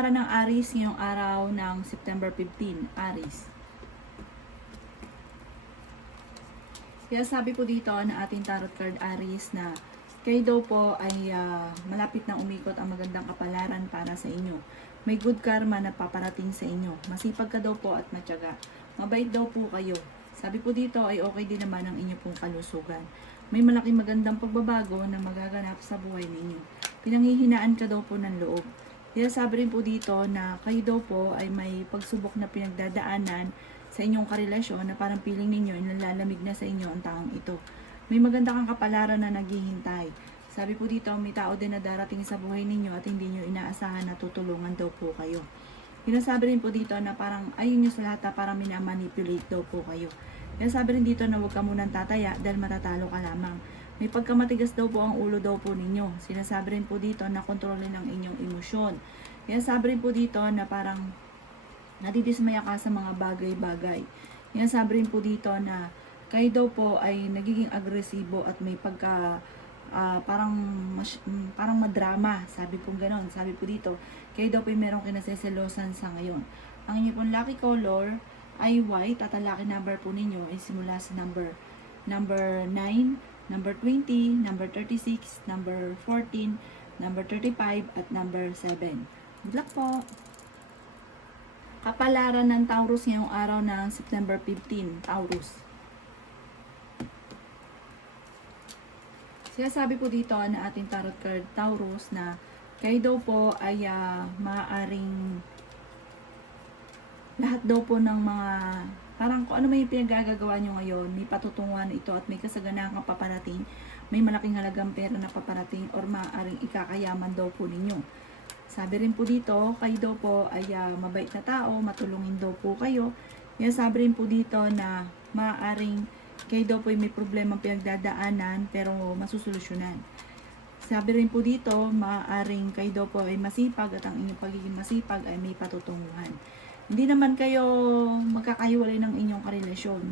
Kapalaran ng Aries ngayong araw ng September 15, Aries. Kaya sabi po dito na ating tarot card Aries na kayo daw po ay malapit na umikot ang magandang kapalaran para sa inyo. May good karma na paparating sa inyo. Masipag ka daw po at matyaga. Mabait daw po kayo. Sabi po dito ay okay din naman ang inyo pong kalusugan. May malaking magandang pagbabago na magaganap sa buhay ninyo. Pinanghihinaan ka daw po ng loob. Kaya sabi rin po dito na kayo daw po ay may pagsubok na pinagdadaanan sa inyong karelasyon na parang piling ninyo inalalamig na sa inyo ang taong ito. May maganda kang kapalaran na naghihintay. Sabi po dito, may tao din na darating sa buhay ninyo at hindi nyo inaasahan na tutulungan daw po kayo. Sinasabi rin po dito na parang ayun nyo sa lahat na parang minamanipulate daw po kayo. Kaya sabi rin dito na huwag ka munang tataya dahil matatalo ka lamang. May pagkamatigas daw po ang ulo daw po ninyo. Sinasabi rin po dito na kontrolin ang inyong emosyon. Kaya sabi rin po dito na parang nadidismaya ka sa mga bagay-bagay. Kaya sabi rin po dito na kayo daw po ay nagiging agresibo at may parang madrama. Sabi po gano'n. Sabi po dito, kayo daw po ay merong kinaseselosan sa ngayon. Ang inyo pong lucky color ay white at ang lucky number po ninyo ay simula sa number 9, number 20, number 36, number 14, number 35, at number 7. Good luck po! Kapalaran ng Taurus ngayong araw ng September 15, Taurus. Sinasabi po dito na ating tarot card Taurus na kayo daw po ay maaaring lahat daw po ng mga parang kung ano may pinagagagawa nyo ngayon, may patutunguhan ito at may kasaganahan kang paparating, may malaking halagang pera na paparating or maaaring ikakayaman daw po ninyo. Sabi rin po dito, kayo daw po ay mabait na tao, matulungin daw po kayo. Kaya sabi rin po dito na maaaring kayo daw po ay may problema pinagdadaanan pero masusolusyonan. Sabi rin po dito, maaaring kayo daw po ay masipag at ang inyong pagiging masipag ay may patutunguhan. Hindi naman kayo magkakahiwalay ng inyong karelasyon.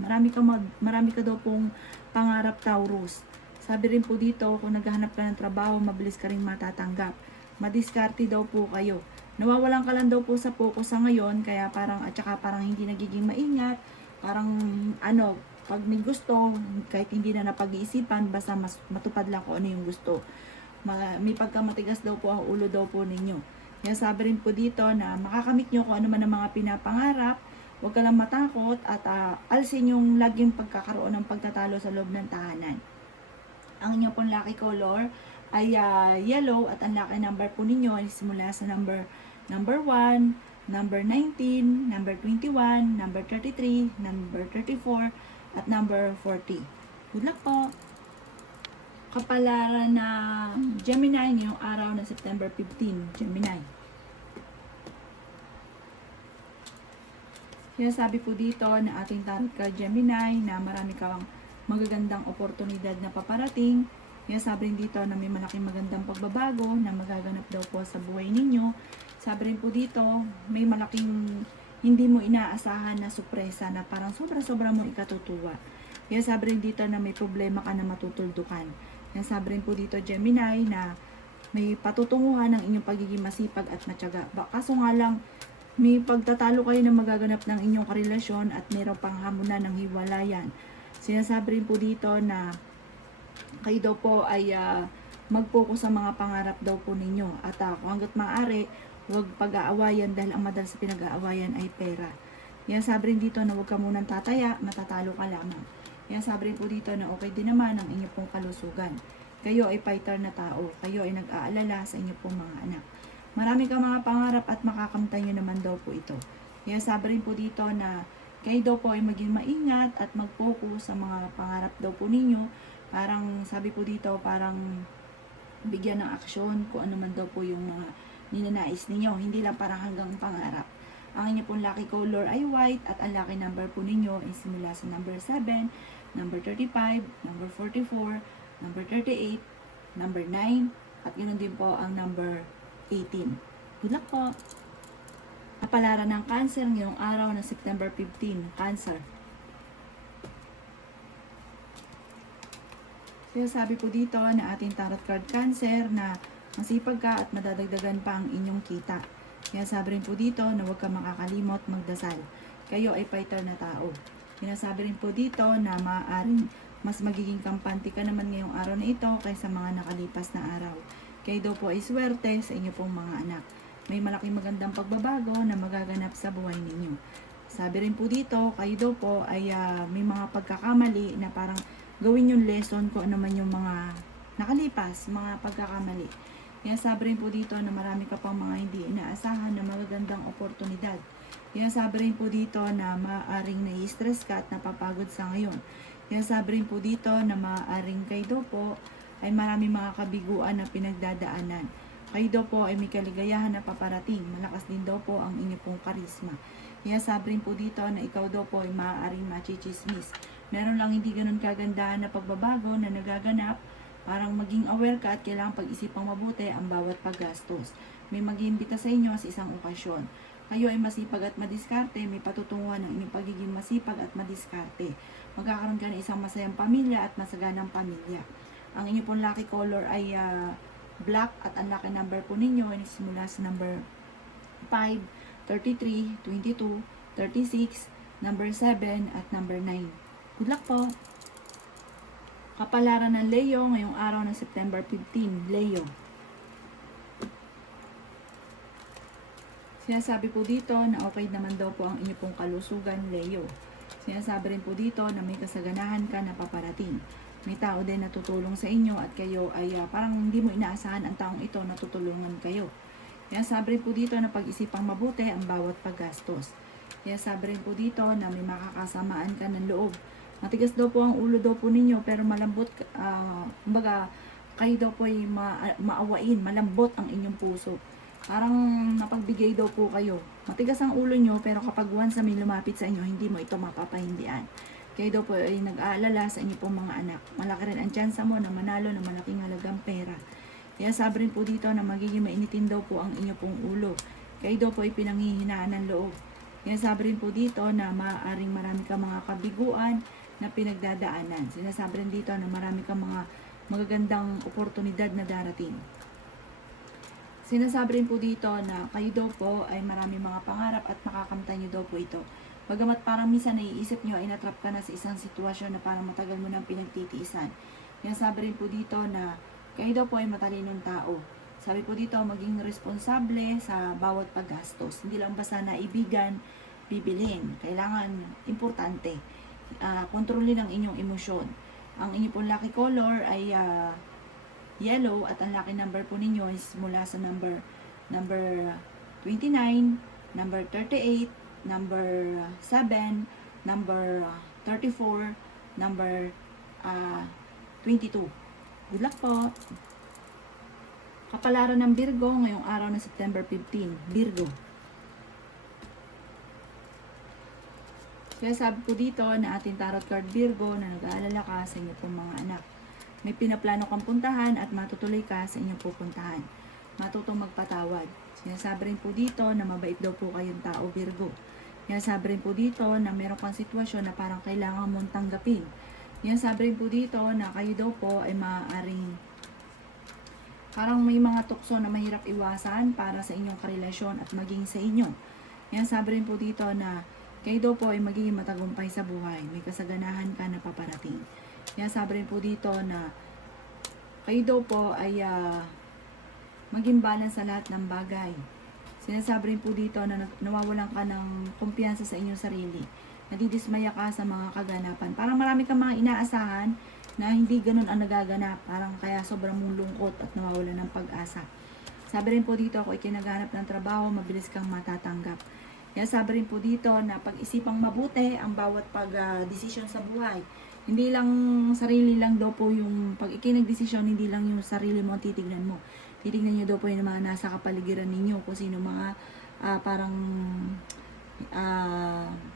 Marami ka daw pong pangarap Taurus. Sabi rin po dito, kung naghahanap ka ng trabaho, mabilis ka rin matatanggap. Madiskarte daw po kayo. Nawawalan ka lang daw po sa focus sa ngayon, kaya parang hindi nagiging maingat. Parang pag may gusto, kahit hindi na napag-iisipan, basta matupad lang kung ano yung gusto. May pagkamatigas daw po ang ulo daw po ninyo. Kaya sabi rin po dito na makakamit nyo kung ano man ang mga pinapangarap, huwag ka lang matakot at alsin yung laging pagkakaroon ng pagtatalo sa loob ng tahanan. Ang inyo pong lucky color ay yellow at ang lucky number po ninyo ay simula sa number 1, number 19, number 21, number 33, number 34, at number 40. Good luck po! Kapalaran na Gemini ngayong araw na September 15, Gemini. Kaya sabi po dito na ating tarot card Gemini na marami kang magagandang oportunidad na paparating. Kaya sabi rin dito na may malaking magandang pagbabago na magaganap daw po sa buhay ninyo. Sabi rin po dito, may malaking hindi mo inaasahan na sorpresa na parang sobra-sobra mo ikatutuwa. Kaya sabi rin dito na may problema ka na matutuldukan. Kaya sabi rin po dito Gemini na may patutunguhan ng inyong pagiging masipag at matyaga. Kaso nga lang, may pagtatalo kayo na magaganap ng inyong karelasyon at mayroong panghamunan ng hiwalayan. Sinasabi rin po dito na kayo daw po ay mag-focus sa mga pangarap daw po ninyo. At kung hanggat maaari, huwag pag-aawayan dahil ang madalas sa pinag-aawayan ay pera. Kaya sabi rin dito na huwag ka munang tataya, matatalo ka lamang. Kaya sabi rin po dito na okay din naman ang inyong pong kalusugan. Kayo ay fighter na tao. Kayo ay nag-aalala sa inyong pong mga anak. Marami kang mga pangarap at makakamtan nyo naman daw po ito. Kaya sabi rin po dito na kayo daw po ay maging maingat at mag-focus sa mga pangarap daw po ninyo. Parang sabi po dito, parang bigyan ng aksyon kung ano man daw po yung mga ninanais ninyo. Hindi lang parang hanggang pangarap. Ang inyo pong lucky color ay white at ang lucky number po ninyo ay simula sa number 7, number 35, number 44, number 38, number 9, at ganoon din po ang number 18. Good luck po! Kapalaran ng Cancer ngayong araw na September 15, Cancer. Sinasabi po dito na ating tarot card Cancer na masipag ka at madadagdagan pa ang inyong kita. Kaya sabi rin po dito na huwag ka makakalimot magdasal. Kayo ay fighter na tao. Sinasabi rin po dito na maaaring mas magiging kampante ka naman ngayong araw na ito kaysa mga nakalipas na araw. Kayo daw po ay swerte sa inyo pong mga anak. May malaking magandang pagbabago na magaganap sa buhay ninyo. Sabi rin po dito, kayo daw po ay may mga pagkakamali na parang gawin yung lesson kung ano man yung mga nakalipas, mga pagkakamali. Kaya sabi rin po dito na marami ka pang mga hindi inaasahan na magagandang oportunidad. Kaya sabi rin po dito na maaaring nai-stress ka at napapagod sa ngayon. Kaya sabi rin po dito na maaaring kayo daw po ay marami mga kabiguan na pinagdadaanan. Kayo daw po ay may kaligayahan na paparating. Malakas din daw po ang inyo pong karisma. Kaya sabi rin po dito na ikaw daw po ay maaaring machichismis. Meron lang hindi ganun kagandahan na pagbabago na nagaganap. Parang maging aware ka at kailangan pag-isipang mabuti ang bawat paggastos. May mag-iimbita sa inyo sa isang okasyon. Kayo ay masipag at madiskarte, may patutunguhan ng inyong pagiging masipag at madiskarte. Magkakaroon ka ng isang masayang pamilya at masaganang pamilya. Ang inyong pong lucky color ay black at ang lucky number po ninyo ay simula sa number 5, 33, 22, 36, number 7 at number 9. Good luck po! Kapalaran ng Leo ngayong araw ng September 15, Leo. Sinasabi po dito na okay naman daw po ang inyong pong kalusugan, Leo. Sinasabi rin po dito na may kasaganahan ka na paparating. May tao din na tutulong sa inyo at kayo ay parang hindi mo inaasahan ang taong ito na tutulungan kayo. Kaya sabi rin po dito na pag-isipang mabuti ang bawat paggastos. Kaya sabi rin po dito na may makakasamaan ka ng loob. Matigas daw po ang ulo daw po ninyo pero malambot, kumbaga kayo daw po ay maawain, malambot ang inyong puso. Parang napagbigay daw po kayo. Matigas ang ulo nyo pero kapag once na may lumapit sa inyo, hindi mo ito mapapahindian. Kayo daw po ay nag-aalala sa inyo pong mga anak. Malaki rin ang tsansa mo na manalo ng malaking halagang pera. Kaya sabi rin po dito na magiging mainitin daw po ang inyo pong ulo. Kayo daw po ay pinanghihinaan ng loob. Kaya sabi rin po dito na maaaring marami ka mga kabiguan na pinagdadaanan. Sinasabi rin dito na marami kang mga magagandang oportunidad na darating. Sinasabi rin po dito na kayo daw po ay marami mga pangarap at makakamtan nyo daw po ito. Bagamat parang minsan naiisip nyo ay natrap ka na sa isang sitwasyon na parang matagal mo nang pinagtitiisan. Sinasabi rin po dito na kayo daw po ay matalinong tao. Sabi po dito, maging responsable sa bawat paggastos. Hindi lang basta naibigan, bibilhin. Kailangan, importante. Kontrolin ang inyong emosyon. Ang inyong pong lucky color ay yellow at ang lucky number po ninyo is mula sa number 29, number 38, number 7, number 34, number 22. Good luck po! Kapalaran ng Virgo ngayong araw ng September 15, Virgo. Kaya sabi po dito na ating tarot card Virgo na nag-aalala ka sa inyong pong mga anak. May pinaplano kang puntahan at matutuloy ka sa inyong pupuntahan. Matutong magpatawad. Sinasabi rin po dito na mabait daw po kayong tao Virgo. Sinasabi rin po dito na meron kang sitwasyon na parang kailangan mong tanggapin. Sinasabi rin po dito na kayo daw po ay maaaring parang may mga tukso na mahirap iwasan para sa inyong karelasyon at maging sa inyo. Sinasabi rin po dito na kayo daw po ay magiging matagumpay sa buhay. May kasaganahan ka na paparating. Sabi rin po dito na kayo daw po ay maging balance sa lahat ng bagay. Sinasabi rin po dito na nawawalan ka ng kumpiyansa sa inyong sarili. Nadidismaya ka sa mga kaganapan. Parang marami kang mga inaasahan na hindi ganun ang nagaganap. Parang kaya sobrang mong lungkot at nawawalan ng pag-asa. Sabi rin po dito, kung ikinaghanap ng trabaho, mabilis kang matatanggap. Sabi rin po dito na pag-isipang mabuti ang bawat pag-desisyon sa buhay. Hindi lang sarili lang daw po yung pag ikinag-desisyon, hindi lang yung sarili mo ang titignan mo. Titignan nyo daw po yung mga nasa kapaligiran ninyo kung sino mga parang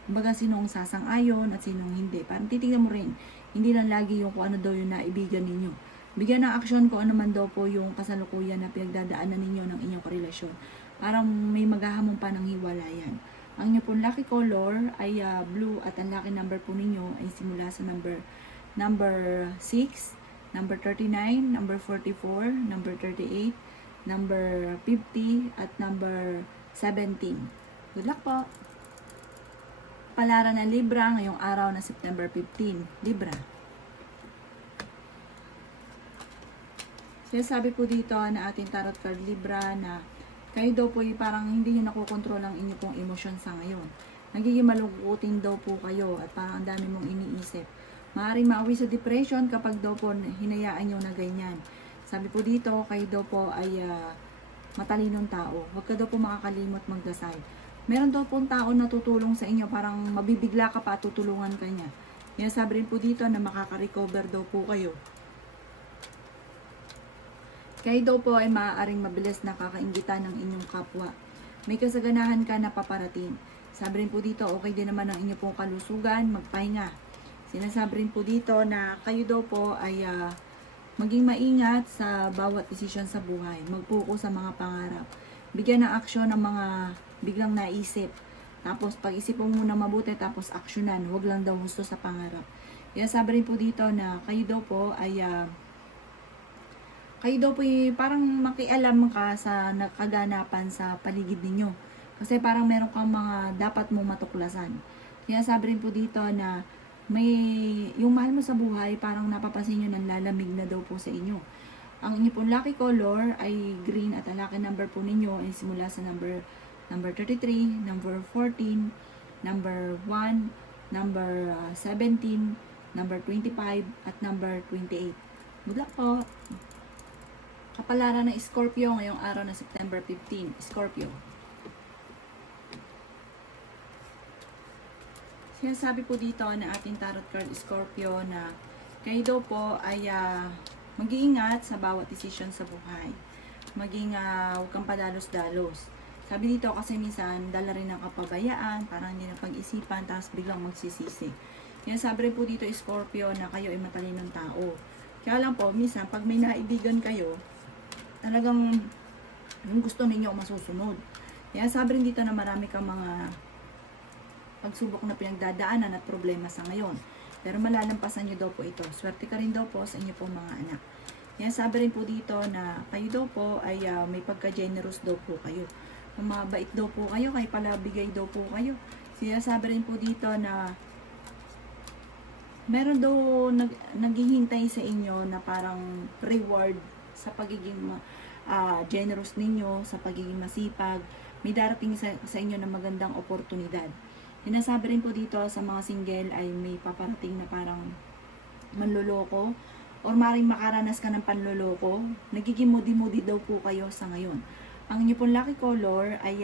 baga sinong sasang-ayon at sinong hindi. Parang titignan mo rin. Hindi lang lagi yung kung ano daw yung naibigan ninyo. Bigyan ng aksyon kung ano man daw po yung kasalukuyan na pinagdadaanan ninyo ng inyong karelasyon. Parang may maghahamon pa ng hiwalayan. Ang inyong pong lucky color ay blue at ang lucky number po ninyo ay simula sa number 6, number 39, number 44, number 38, number 50 at number 17. Good luck po! Palaran ng Libra ngayong araw na September 15. Libra. Sabi po dito na ating tarot card Libra na kayo daw po parang hindi nyo nakokontrol ang inyo pong emosyon sa ngayon. Nagiging malungkutin daw po kayo at parang ang dami mong iniisip. Maaaring mauwi sa depression kapag daw po hinayaan nyo na ganyan. Sabi po dito, kayo daw po ay matalinong tao. Huwag ka daw po makakalimot magdasal. Meron daw pong tao na tutulong sa inyo, parang mabibigla ka pa at tutulungan ka niya. Yan sabi rin po dito na makaka-recover daw po kayo. Kayo daw po ay maaaring mabilis nakakaingitan ng inyong kapwa. May kasaganahan ka na paparating. Sabi rin po dito, okay din naman ang inyong pong kalusugan, magpahinga. Sinasabi rin po dito na kayo daw po ay maging maingat sa bawat desisyon sa buhay. Mag-focus sa mga pangarap. Bigyan ng aksyon ng mga biglang naisip. Tapos pag-isip mo muna mabuti, tapos aksyonan. Huwag lang daw gusto sa pangarap. Kaya sabi rin po dito na kayo daw po ay parang makialam ka sa nakaganapan sa paligid ninyo. Kasi parang meron kang mga dapat mong matuklasan. Kaya sabi rin po dito na yung mahal mo sa buhay, parang napapansin nyo ng lalamig na daw po sa inyo. Ang inyo pong lucky color ay green at ang lucky number po ninyo ay simula sa number 33, number 14, number 1, number 17, number 25, at number 28. Good luck po! Kapalaran ng Scorpio ngayong araw na September 15. Scorpio. Sinasabi po dito na ating tarot card Scorpio na kayo daw po ay mag-iingat sa bawat desisyon sa buhay. Huwag kang padalos-dalos. Sabi dito kasi minsan dala rin ng kapabayaan, parang hindi na pag-isipan, tapos biglang magsisisi. Yan sabi rin po dito Scorpio na kayo ay matalinong tao. Kaya lang po, minsan pag may naibigan kayo, talagang yung gusto ninyo masusunod. Kaya sabi rin dito na marami kang mga pagsubok na pinagdadaanan at problema sa ngayon. Pero malalampasan nyo daw po ito. Swerte ka rin daw po sa inyo pong mga anak. Kaya sabi rin po dito na kayo daw po ay may pagka-generous daw po kayo. Mabait daw po kayo, kay palabigay daw po kayo. Sabi rin po dito na meron daw naghihintay sa inyo na parang reward sa pagiging generous ninyo, sa pagiging masipag. May darating sa inyo na magandang oportunidad. Sinasabi rin po dito sa mga single ay may paparating na parang manloloko or maring makaranas ka ng panloloko. Nagiging moody-moody daw po kayo sa ngayon. Ang inyo pong lucky color ay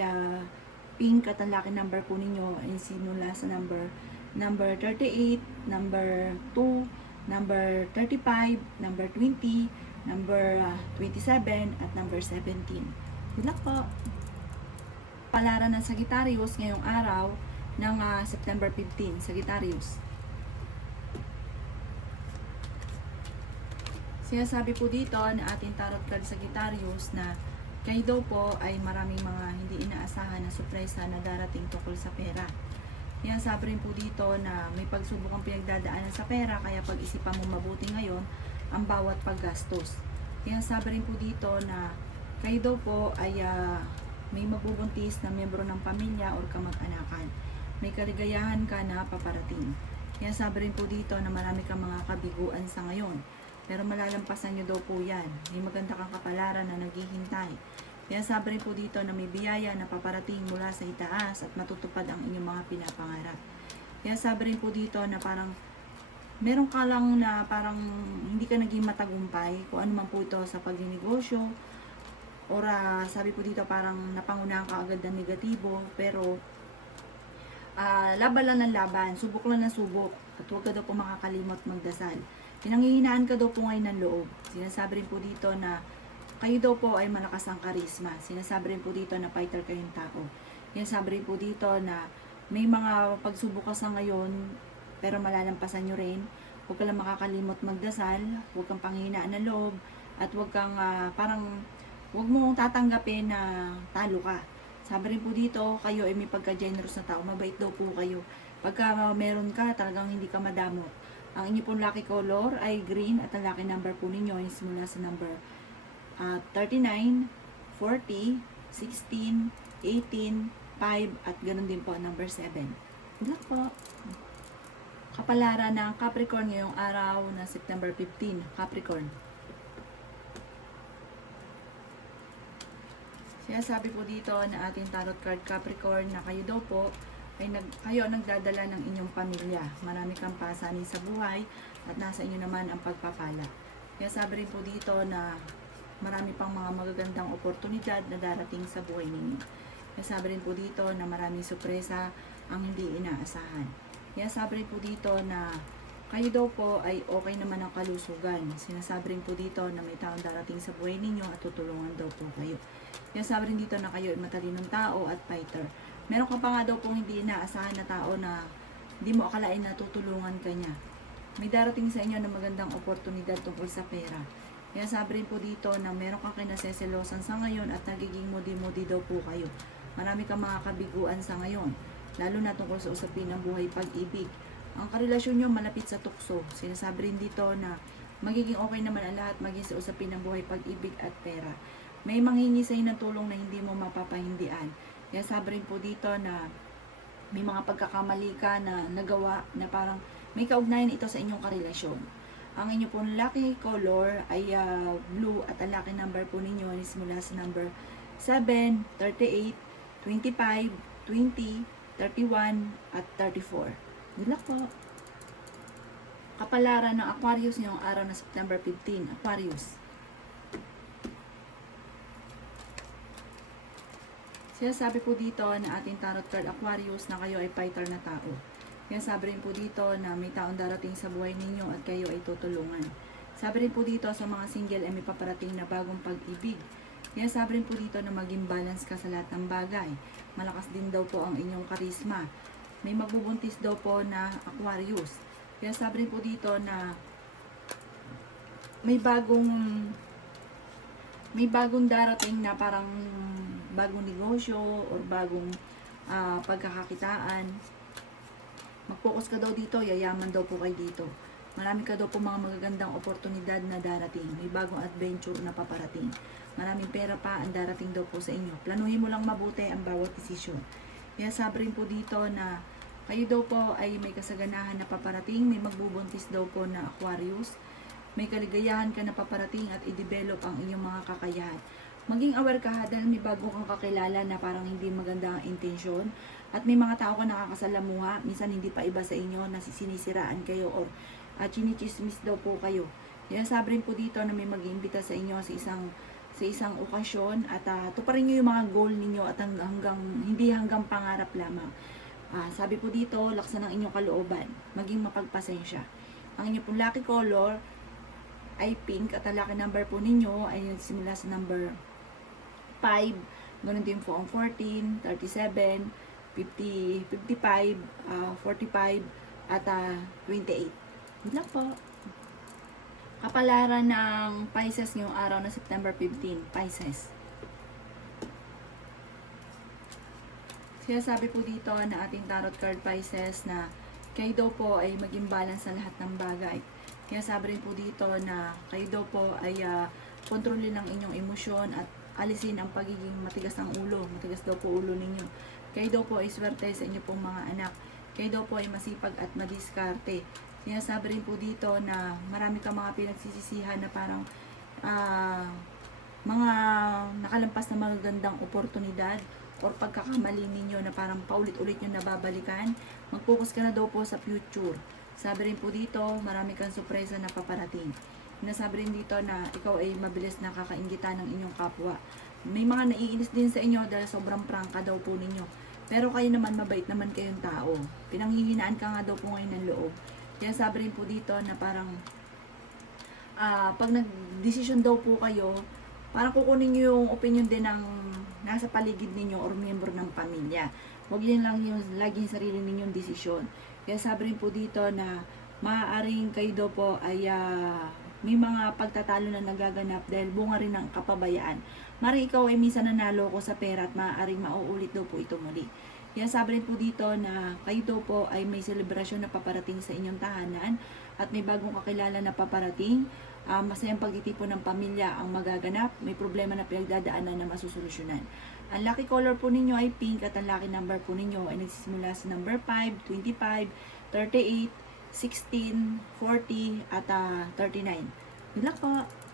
pink at ang lucky number po ninyo ay simula sa number 38, number 2, number 35, number 20, number 27, at number 17. Good luck po! Palaran ng Sagittarius ngayong araw ng September 15, Sagittarius. Sinasabi po dito na ating tarot card Sagittarius na kayo daw po ay maraming mga hindi inaasahan na surpresa na darating tungkol sa pera. Kaya sabi rin po dito na may pagsubok ang pinagdadaanan sa pera, kaya pag-isipan mo mabuti ngayon ang bawat paggastos. Kaya sabi rin po dito na kayo daw po ay may mabubuntis na miyembro ng pamilya o kamag-anakan. May kaligayahan ka na paparating. Kaya sabi rin po dito na marami kang mga kabiguan sa ngayon. Pero malalampasan nyo daw po yan. May maganda kang kapalaran na naghihintay. Kaya sabi rin po dito na may biyaya na paparating mula sa itaas at matutupad ang inyong mga pinapangarap. Kaya sabi rin po dito na parang meron ka lang na parang hindi ka naging matagumpay kung ano man po ito sa pagninegosyo. Or sabi po dito parang napangunahan ka agad ng negatibo, pero laban lang ng laban, subok lang ng subok, at huwag ka daw po makakalimot magdasal. Pinanghihinaan ka daw po ngayon ng loob. Sinasabi rin po dito na kayo daw po ay malakas ang karisma. Sinasabi rin po dito na fighter kayong tao. Sinasabi rin po dito na may mga pagsubok ka sa ngayon, pero malalampasan nyo rin. Huwag ka lang makakalimot magdasal, huwag kang panghihinaan ng loob, at huwag kang huwag mong tatanggapin na talo ka. Sabi rin po dito, kayo ay may pagka-generous na tao. Mabait daw po kayo. Pagka meron ka, talagang hindi ka madamot. Ang inyo pong lucky color ay green at ang lucky number po ninyo ay simula sa number 39, 40, 16, 18, 5, at ganun din po number 7. Good luck po. Kapalaran ng Capricorn ngayong araw na September 15. Capricorn. Kaya sabi po dito na ating tarot card Capricorn na kayo daw po ay kayo nagdadala ng inyong pamilya. Marami kang pasanin sa buhay at nasa inyo naman ang pagpapala. Kaya sabi rin po dito na marami pang mga magagandang oportunidad na darating sa buhay ninyo. Kaya sabi rin po dito na maraming sorpresa ang hindi inaasahan. Kaya sabi rin po dito na kayo daw po ay okay naman ang kalusugan. Sinasabi rin po dito na may taong darating sa buhay ninyo at tutulungan daw po kayo. Kaya sabi rin dito na kayo ay matalinong tao at fighter. Meron ka pa nga daw pong hindi inaasahan na tao na hindi mo akalain na tutulungan ka niya. May darating sa inyo na magandang oportunidad tungkol sa pera. Kaya sabi rin po dito na meron kang kinaseselosan sa ngayon at nagiging mudi-mudi daw po kayo. Marami kang mga kabiguan sa ngayon, lalo na tungkol sa usapin ng buhay pag-ibig. Ang karelasyon nyo malapit sa tukso. Sinasabi rin dito na magiging okay naman ang lahat maging sa usapin ng buhay pag-ibig at pera. May manghingi sa ng tulong na hindi mo mapapahindian. Kaya sabi rin po dito na may mga pagkakamali ka na nagawa na parang may kaugnayan ito sa inyong karelasyon. Ang inyo pong lucky color ay blue at ang lucky number po ninyo is mula sa number 7, 38, 25, 20, 31, at 34. Good luck po. Kapalaran ng Aquarius ngayong araw na September 15. Aquarius. Kaya sabi po dito na ating tarot card Aquarius na kayo ay fighter na tao. Kaya sabi rin po dito na may taong darating sa buhay ninyo at kayo ay tutulungan. Sabi rin po dito sa mga single ay may paparating na bagong pag-ibig. Kaya sabi rin po dito na maging balance ka sa lahat ng bagay. Malakas din daw po ang inyong karisma. May magbubuntis daw po na Aquarius. Kaya sabi rin po dito na may bagong darating na parang bagong negosyo or bagong pagkakakitaan. Mag-focus ka daw dito, yayaman daw po kayo dito. Marami ka daw po mga magagandang oportunidad na darating. May bagong adventure na paparating. Maraming pera pa ang darating daw po sa inyo. Planuhin mo lang mabuti ang bawat desisyon. Kaya sabi rin po dito na kayo daw po ay may kasaganahan na paparating. May magbubuntis daw po na Aquarius. May kaligayahan ka na paparating at i-develop ang inyong mga kakayahan. Maging aware ka dahil may bago kang kakilala na parang hindi maganda ang intensyon. At may mga tao ka nakakasalamuha, minsan hindi pa iba sa inyo na sinisiraan kayo or chinichismis daw po kayo. Kaya sabi rin po dito na may mag-iimbita sa inyo sa isang okasyon at tuparin nyo yung mga goal ninyo at hindi hanggang pangarap lamang. Sabi po dito, laksan ang inyong kalooban, maging mapagpasensya. Ang inyong pong lucky color ay pink at ang lucky number po ninyo ay simula sa number 5, ganun din po ang 14, 37, 50, 55, 45, at 28. Good luck po. Kapalaran ng Pisces ngayong araw na September 15. Pisces. Kaya sabi po dito na ating tarot card Pisces na kayo daw po ay maging balance sa lahat ng bagay. Kaya sabi rin po dito na kayo daw po ay kontrolin ang inyong emosyon at alisin ang pagiging matigas ang ulo. Matigas daw po ulo ninyo. Kayo daw po ay swerte sa inyo pong mga anak. Kayo daw po ay masipag at madiskarte. Sinasabi rin po dito na marami kang mga pinagsisisihan na parang mga nakalampas na magagandang oportunidad or pagkakamali ninyo na parang paulit-ulit nyo nababalikan. Mag-focus ka na daw po sa future. Sabi rin po dito, marami kang sorpresa na paparating. Sinasabi rin dito na ikaw ay mabilis na kakaingitan ng inyong kapwa. May mga naiinis din sa inyo dahil sobrang prangka daw po ninyo. Pero kayo naman, mabait naman kayong tao. Pinanghihinaan ka nga daw po ngayon ng loob. Kaya sabi rin po dito na parang pag nag-decision daw po kayo, parang kukunin nyo yung opinion din ng nasa paligid ninyo or member ng pamilya. Huwag yun lang yung laging sarili ninyong desisyon. Kaya sabi rin po dito na maaaring kayo daw po ay may mga pagtatalo na nagaganap dahil bunga rin ng kapabayaan. Maaaring ikaw ay minsan nanalo ko sa pera at maaaring mauulit daw po ito muli. Kaya sabi rin po dito na kayo daw po ay may selebrasyon na paparating sa inyong tahanan at may bagong kakilala na paparating. Masayang pagtitipon ng pamilya ang magaganap, may problema na pinagdadaanan na masusolusyonan. Ang lucky color po ninyo ay pink at ang lucky number po ninyo ay nagsisimula sa number 5, 25, 38, 16, 40 at 39. Good luck po!